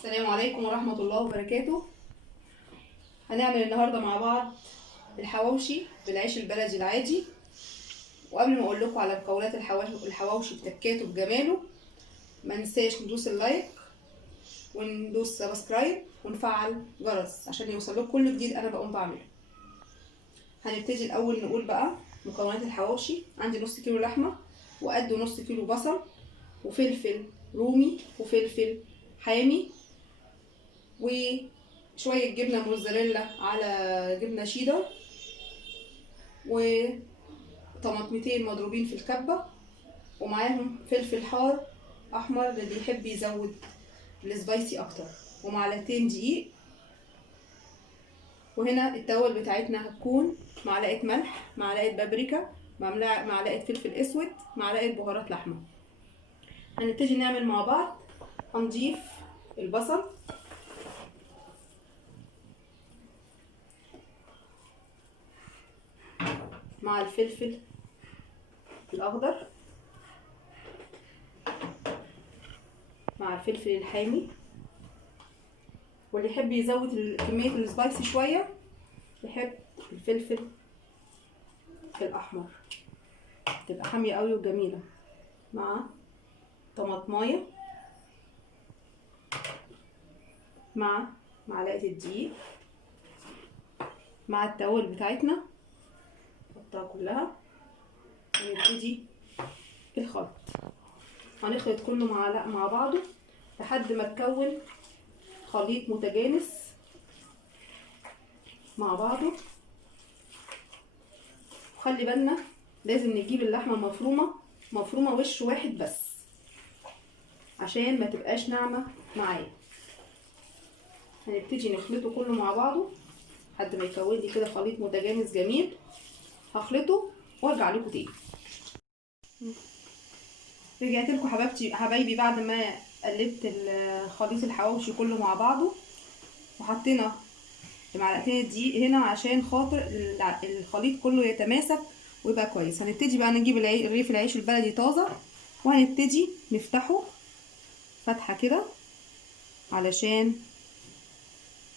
السلام عليكم ورحمة الله وبركاته. هنعمل النهاردة مع بعض الحواوشي بالعيش البلدي العادي. وقبل ما اقول لكم على مكونات الحواوشي بتكاته بجماله، ما ننساش ندوس اللايك وندوس سبسكرايب ونفعل جرس عشان يوصل لكم كل جديد انا بقوم بعمله. هنبتدي الاول نقول بقى مكونات الحواوشي. عندي نص كيلو لحمة وقد نص كيلو بصل وفلفل رومي وفلفل حامي وشوية جبنة موزاريلا على جبنة شيدر وطماطمتين مضروبين في الكبة ومعاهم فلفل حار احمر اللي يحب يزود السبايسي اكتر ومعلقتين دقيق. وهنا التوابل بتاعتنا هتكون معلقة ملح، معلقة بابريكا، معلقة فلفل اسود، معلقة بهارات لحمة. هنبتدي نعمل مع بعض. هنضيف البصل مع الفلفل الاخضر مع الفلفل الحامي، واللي يحب يزود كمية السبايسي شوية يحب الفلفل الاحمر، تبقى حامية قوي وجميلة، مع طماطمايه مع معلقة الدقيق مع التوابل بتاعتنا نحطها كلها ونبتدي الخلط. هنخلط كله مع بعضه لحد ما تكون خليط متجانس مع بعضه. وخلي بالنا لازم نجيب اللحمه مفرومه وش واحد بس عشان ما تبقاش ناعمه معايا. هنبتدي نخلطه كله مع بعضه لحد ما يكون لي كده خليط متجانس جميل. هخلطه وارجع لكم تاني. رجعت لكم حبايبي بعد ما قلبت خليط الحواوشي كله مع بعضه، وحطينا معلقتين الدقيق هنا عشان خاطر الخليط كله يتماسك ويبقى كويس. هنبتدي بقى نجيب رغيف العيش البلدي طازه وهنبتدي نفتحه فتحه كده علشان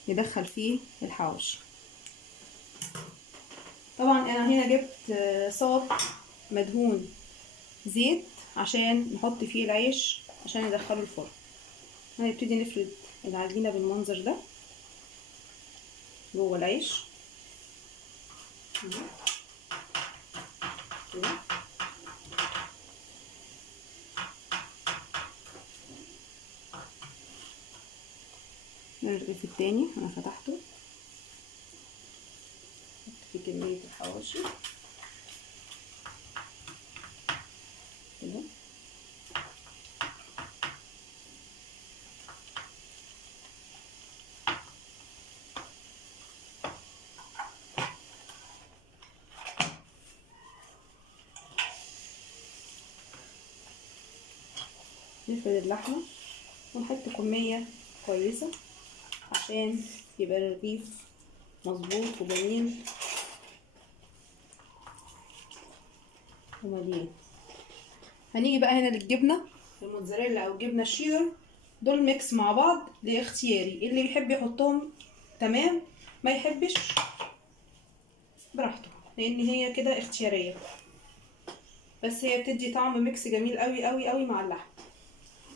ندخل فيه الحواوشي. طبعا انا هنا جبت صاج مدهون زيت عشان نحط فيه العيش عشان ندخله الفرن. هنبتدي نفرد العجينه بالمنظر ده جوه العيش كده. الرغيف التاني انا فتحته، نحط فيه كمية الحواشي كده. نفرد اللحمة ونحط كمية كويسة عشان يبقى الرغيف مظبوط وجميل ومليان. هنيجي بقى هنا للجبنة الموتزاريلا او الجبنة الشيدر، دول ميكس مع بعض لاختياري. اللي يحب يحطهم تمام، ما يحبش براحته، لان هي كده اختيارية، بس هي بتدي طعم ميكس جميل قوي قوي قوي مع اللحم.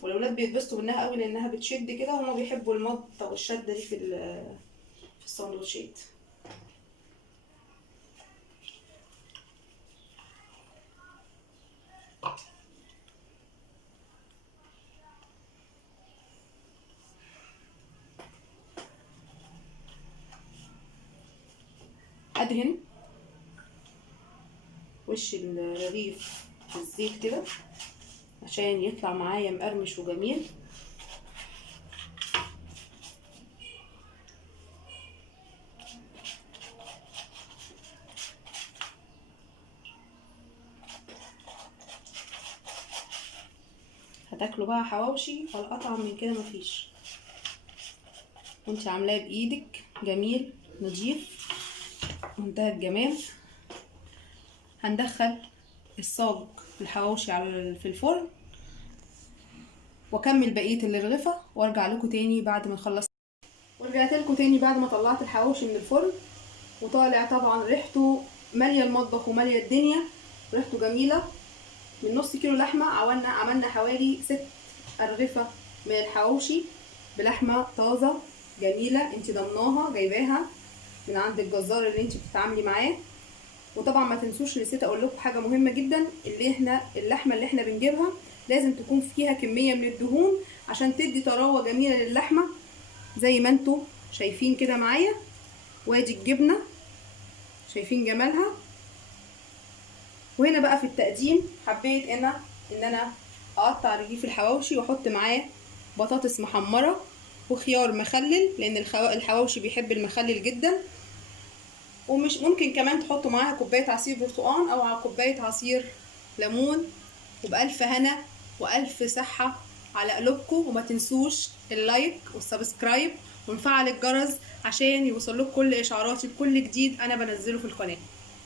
والولاد بيتبسطوا منها قوي لانها بتشد كده، وهما بيحبوا المضه والشده دي في الساندوتشات. ادهن وش الرغيف بالزيت كده عشان يطلع معايا مقرمش وجميل. هتاكلوا بقى حواوشي ولا اطعم من كده مفيش، وانت عاملاه بايدك جميل نضيف منتهى الجمال. هندخل الصاج الحواوشي في الفرن واكمل بقيه الرغيفه وارجع لكم تاني بعد ما نخلص. ورجعت لكم تاني بعد ما طلعت الحواوشي من الفرن، وطالع طبعا ريحته ماليه المطبخ وماليه الدنيا، ريحته جميله. من نص كيلو لحمه عملنا حوالي 6 ارغفه من الحواوشي بلحمه طازه جميله، انت ضمناها جايباها من عند الجزار اللي انت بتتعاملي معاه. وطبعا ما تنسوش، نسيت اقول لكم حاجه مهمه جدا، اللي احنا اللحمه اللي احنا بنجيبها لازم تكون فيها كميه من الدهون عشان تدي طراوه جميله للحمه زي ما انتوا شايفين كده معايا. وادي الجبنه، شايفين جمالها. وهنا بقى في التقديم حبيت ان انا اقطع رغيف الحواوشي واحط معاه بطاطس محمره وخيار مخلل، لان الحواوشي بيحب المخلل جدا. ومش ممكن كمان تحطوا معاها كوبايه عصير برتقان او كوبايه عصير ليمون. وبألف هنا وألف صحة على قلوبكم. وما تنسوش اللايك والسبسكرايب ونفعل الجرس عشان يوصلكم كل اشعاراتي بكل جديد انا بنزله في القناه.